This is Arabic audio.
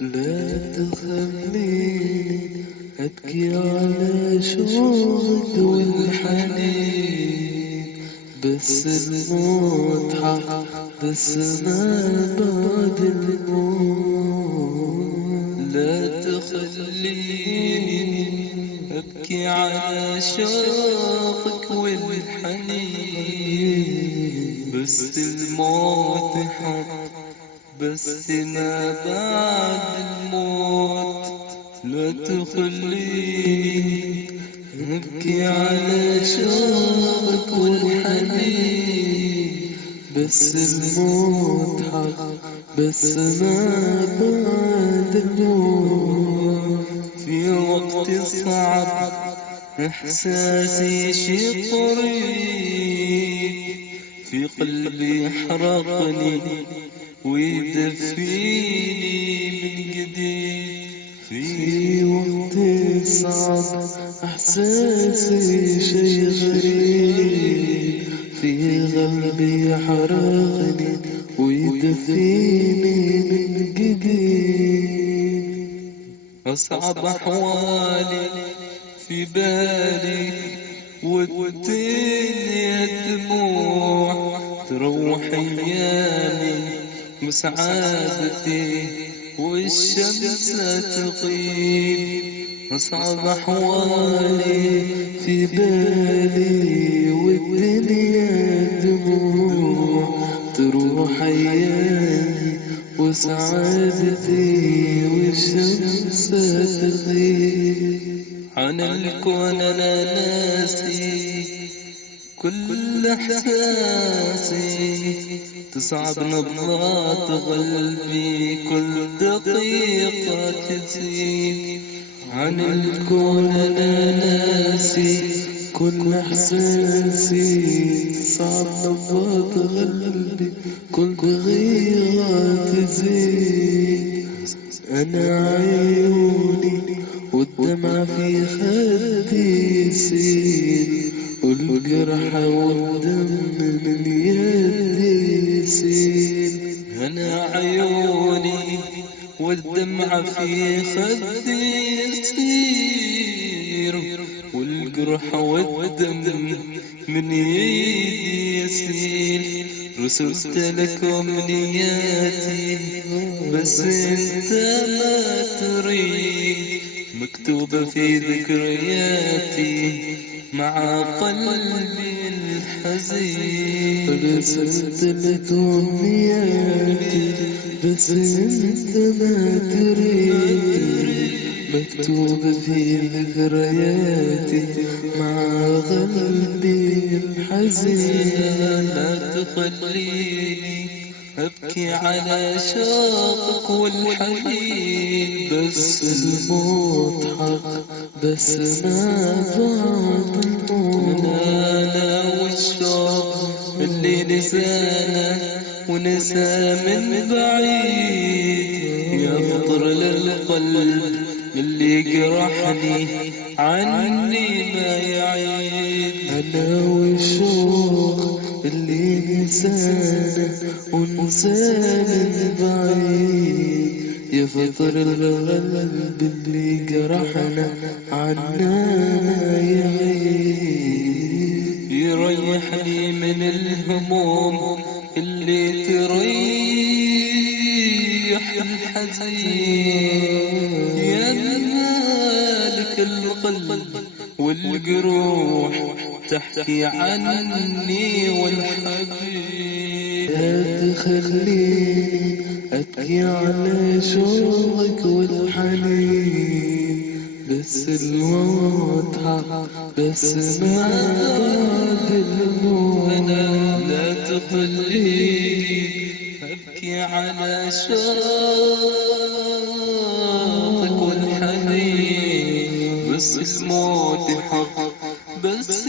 لا تخليني أبكي على شوقك والحنين، بس الموت حق، بس ما بعد الموت. لا تخليني أبكي على شوقك والحنين، بس الموت حق، بس ما بعد الموت. لا تخليني أبكي على شوقك والحنين، بس الموت حق، بس ما بعد الموت. في وقت صعب إحساسي شي طريق، في قلبي حرقني ويدفيني من جديد. في وقت صعب إحساسي شي غريب، في قلبي حرقني ويدفيني من جديد. أصعب أحوالي في بالي والدنيا دموع، تروح أيامي وسعادتي والشمس تغيب. أصعب أحوالي في بالي والدنيا دموع، تروح أيامي وسعادتي والشمس تغيب. عن الكون أنا ناسي كل إحساسي، تصعب نبضات قلبي كل دقيقة تزيد. عن الكون أنا ناسي كل إحساسي، تصعب نبضات قلبي كل دقيقة تزيد. أنا عيوني والدمع في خدي يسيل، والجرح والدم من يدي يسيل. أنا عيوني والدمع في خدي يسير، والجرح والدم من يدي يسيل. رسلت لك أمنياتي بس انت ما تريد، مكتوبة في ذكرياتي مع قلبي الحزين. رسلت لك أمنياتي بس انت ما تريد، مكتوبة في ذكرياتي مع قلبي الحزين. لا تخليني أبكي على شوقك والحنين، بس الموت حق، بس ما بعد الموت. أنا والشوق اللي نسانا ونسى من بعيد، يفطر للقلب اللي جرحني عني ما يعيد. أنا والشوق اللي نسانا ونسانا من بعيد، يفطر القلب اللي جرحنا عنا ما يعيد. يريحني من الهموم اللي تريح الحزين، يا مالك القلب والجروح تحكي عني والحبيب. لا تخليني أبكي على شوقك والحنين، بس الموت حق، بس ما بعد الموت. لا تخليني أبكي على شوقك والحنين، بس الموت حق، بس